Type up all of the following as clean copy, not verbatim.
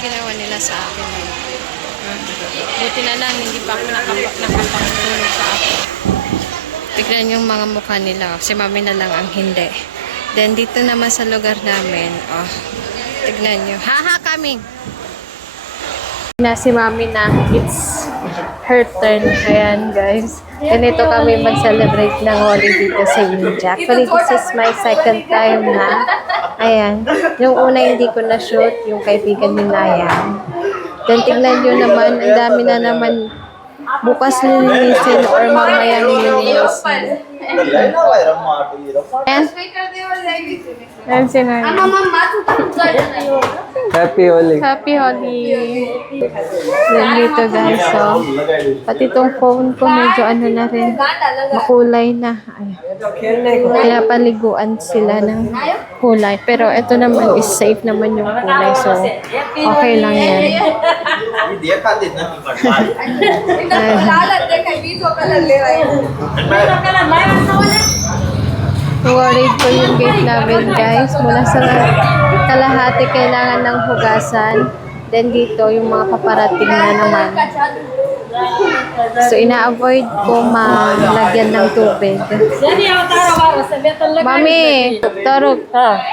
ginawa nila sa akin. Buti na lang, hindi pa ako nakapangtulog sa ako. Tignan yung mga mukha nila. Si mami na lang ang hindi. Then, dito naman sa lugar namin, tignan nyo. Haha, coming! Na si mami na it's her turn. Ayan, guys. Ganito kami mag-celebrate ng holiday dito sa India. Actually, this is my second time na. Ayan. Yung una hindi ko na-shoot, yung kaibigan ni Nayan. Then, tignan nyo naman, ang dami na naman bukas lilinisin or mamaya lilinisin. Ayan si Nayan. Happy Holi. Happy Holi. Then dito guys, so, pati itong phone ko medyo ano na rin, makulay na. Kaya paliguan sila ng kulay. Pero ito naman is safe naman yung kulay. So, okay lang yan. Worried ko yung gate namin guys. Mula sa kalahati kailangan ng hugasan. Then dito yung mga paparating na naman. So ina-avoid ko malagyan ng tubig. Mami, tarok.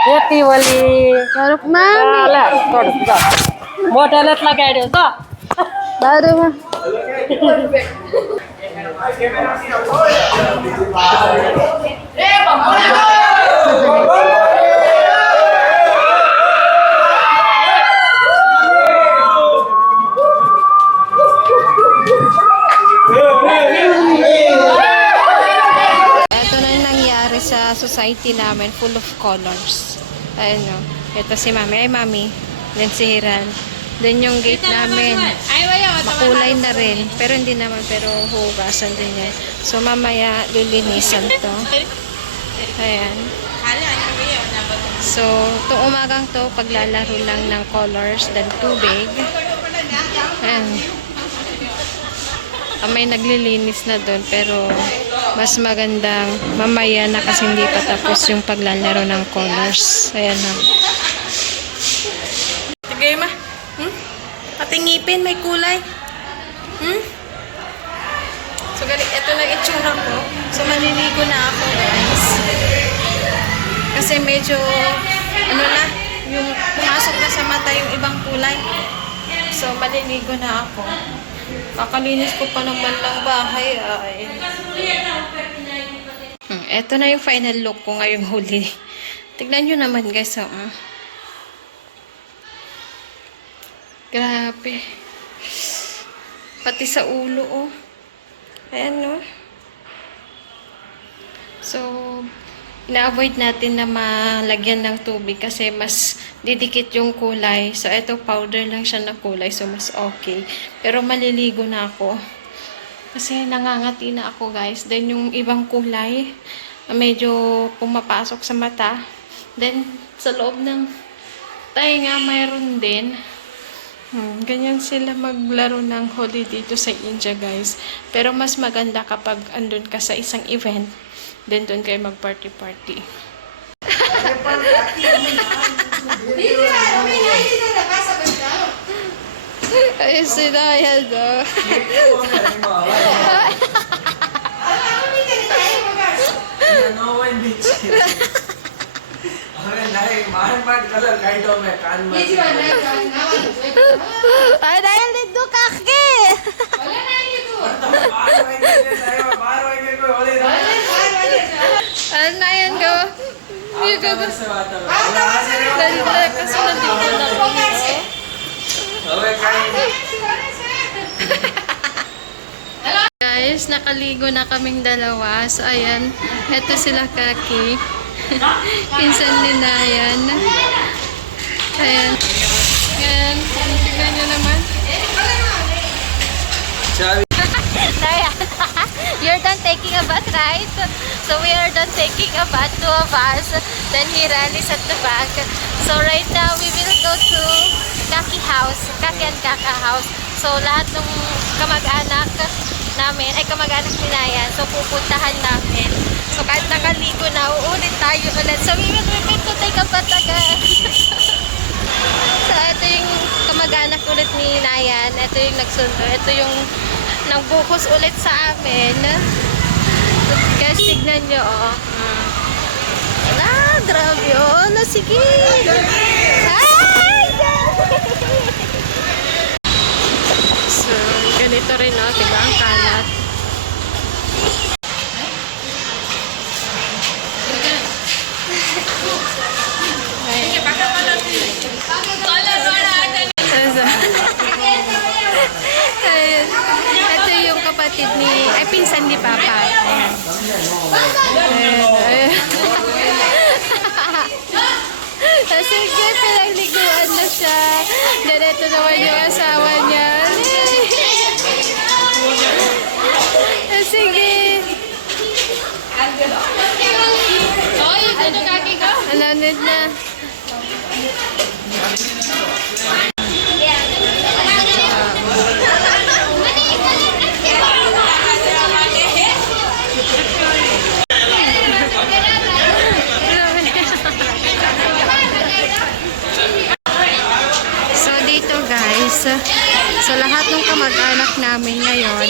Happy Holi. Tarok mami. मोटरलेट लगाइदियो त Baru mah. Ito na yung nangyari sa society namin, full of colors. Ayun o. Ito si mami. Ay mami. Then si Hiran. Then yung gate namin, makulay na rin. Pero hindi naman, pero hugasan din yan. So mamaya lilinisan to. Ayan. So, itong umagang to, paglalaro lang ng colors, then tubig. Ayan. May naglilinis na doon, pero mas magandang mamaya na kasi hindi pa tapos yung paglalaro ng colors. Ayan na. Sige ma. Pati ngipin, may kulay. So, ito na itsura ko. So, maliligo na ako, guys. Kasi medyo, ano na, yung pumasok na sa mata yung ibang kulay. So, maliligo na ako. Kakalinis ko pa naman lang bahay, ay. Ito na yung final look ko ngayong huli. Tignan nyo naman, guys, Grabe. Pati sa ulo, oh. Ayan, no? So, ina-avoid natin na malagyan ng tubig kasi mas didikit yung kulay. So, ito powder lang siya na kulay. So, mas okay. Pero maliligo na ako. Kasi nangangati na ako, guys. Then, yung ibang kulay, medyo pumapasok sa mata. Then, sa loob ng tainga, mayroon din. Ganyan sila maglaro ng holi dito sa India, guys. Pero mas maganda kapag andun ka sa isang event, then doon kayo mag-party-party. Ay, sila yan, do. Ay, dahil dito kaki. Wala na dito. Ano na yan, go? Hindi ko to. Dahil kasi nandito na kami. Guys, nakaligo na kaming dalawa. So, ayan. Ito sila kaki. Pinsan ni Nayan. Ayan. Ayan. Tignan nyo naman. Nayan. You're done taking a bath, right? So we are done taking a bath, two of us. Then Hiran is at the back. So right now, we will go to Kaki house. Kaki and Kaka house. So lahat ng kamag-anak namin, ay kamag-anak ni Nayan. So pupuntahan namin. So kahit nakaligo na, uulit tayo ulit. So we will repeat to take a bath again. So ito yung kamag-anak ito yung nagsundo. Ito yung nagbuhos ulit sa amin. Guys, tignan nyo, oh. Grabe, oh. Sige. Ay! So, ganito rin, oh. Diba ang kalat? Ayun. Ito yung kapatid ni, ay pinsan ni Papa. Ayan. Ayun. Sige, pinagliguan na siya. Then ito naman yung asawa niya. Sige. Alanod na. So dito guys, so lahat ng kamag-anak namin ngayon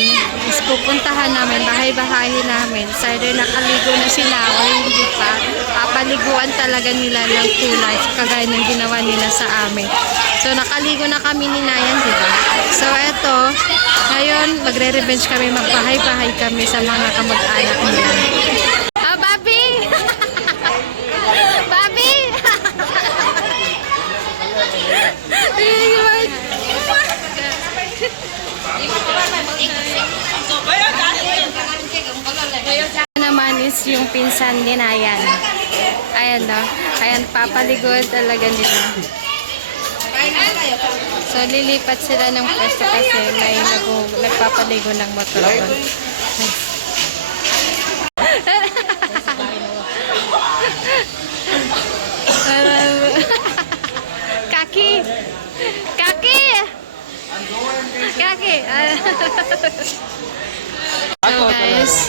is pupuntahan namin, bahay-bahay namin. So either nakaligo na sila o hindi pa, papaliguan talaga nila ng kulay kagaya ng ginawa nila sa amin. So nakaligo na kami ni Nayan, diba? So eto, ngayon magre-revenge kami, magbahay-bahay kami sa mga kamag-anak nila. Ah, Bobby! Bobby! Naman is yung pinsan ni Nayan. Ayan, no? Ayan, papaliguan talaga nila. So, lilipat sila ng pwesto kasi may nagpapaligo ng motor doon. Kaki! Kaki! Kaki! So guys,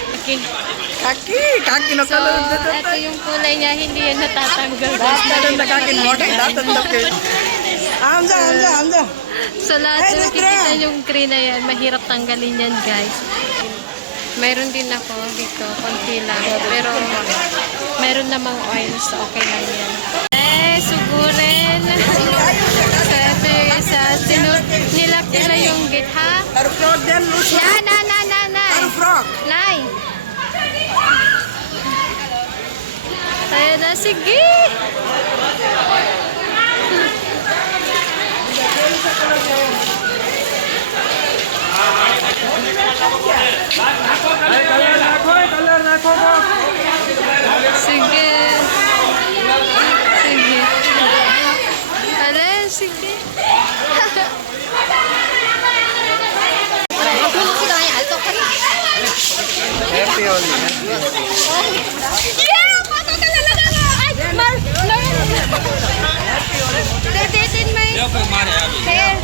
Kaki no so ito yung kulay niya, hindi yan natatanggal. So lahat na nakikita yung green na yan, mahirap tanggalin yan guys. Mayroon din ako dito, konti lang. Pero mayroon namang oil, so okay lang yan. Sugurin. So ito yung isa, nilak nila yung gate, ha? Nay! Ayan na, sige! Sige. Sige. Ayan, sige. Happy Holi. Yeah! Pato ka na lang! Ay! Mar! Dedetin mo hair.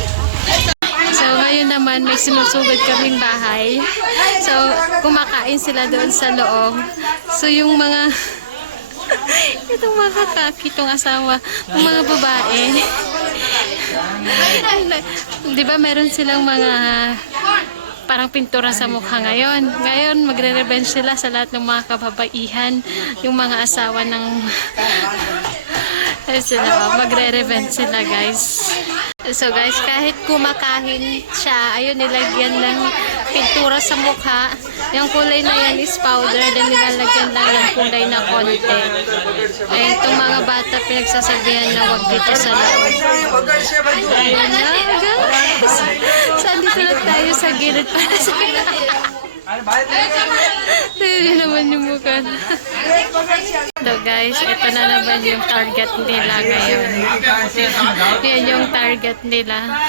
So, ngayon naman may sinusugod kaming bahay. So, kumakain sila doon sa loob. So, yung mga itong mga kakaki, itong asawa, yung mga babae. Di ba meron silang mga parang pintura sa mukha ngayon. Ngayon, magre-revenge sila sa lahat ng mga kababaihan, yung mga asawa ng sila, magre-revenge sila guys. So guys, kahit kumakain siya, ayun, nilagyan ng pintura sa mukha. Yung kulay na yan is powder, then nilalagyan lang ng kulay na konti. Ay, itong mga bata pinagsasabihan na wag dito sa loob. Ayun na guys. So, andito na tayo sa gilid para sa yun naman yung mukha. So guys, ito na naman yung target nila ngayon. Yan yung target nila.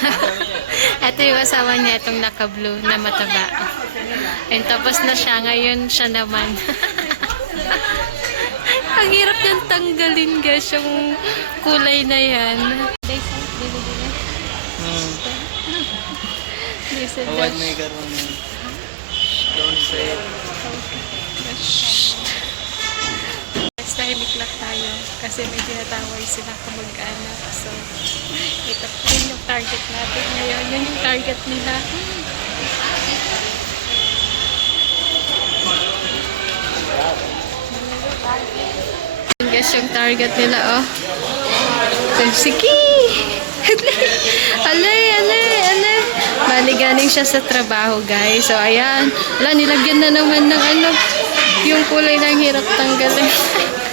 Ito yung asawa niya, itong naka-blue na mataba. And tapos na siya, ngayon siya naman. Ang hirap niyang tanggalin guys, yung kulay na yan. Huwag may karoon yun. Don't say it. Guys, tahimik lang tayo. kasi may tinatawag sila kamag-anak. So, ito po yung target natin ngayon. Yun yung target nila. Guess yung target nila, oh. Sige! Alay! Bali, galing siya sa trabaho, guys. So, ayan. Wala, nilagyan na naman ng ano, yung kulay ng hirap tanggalin.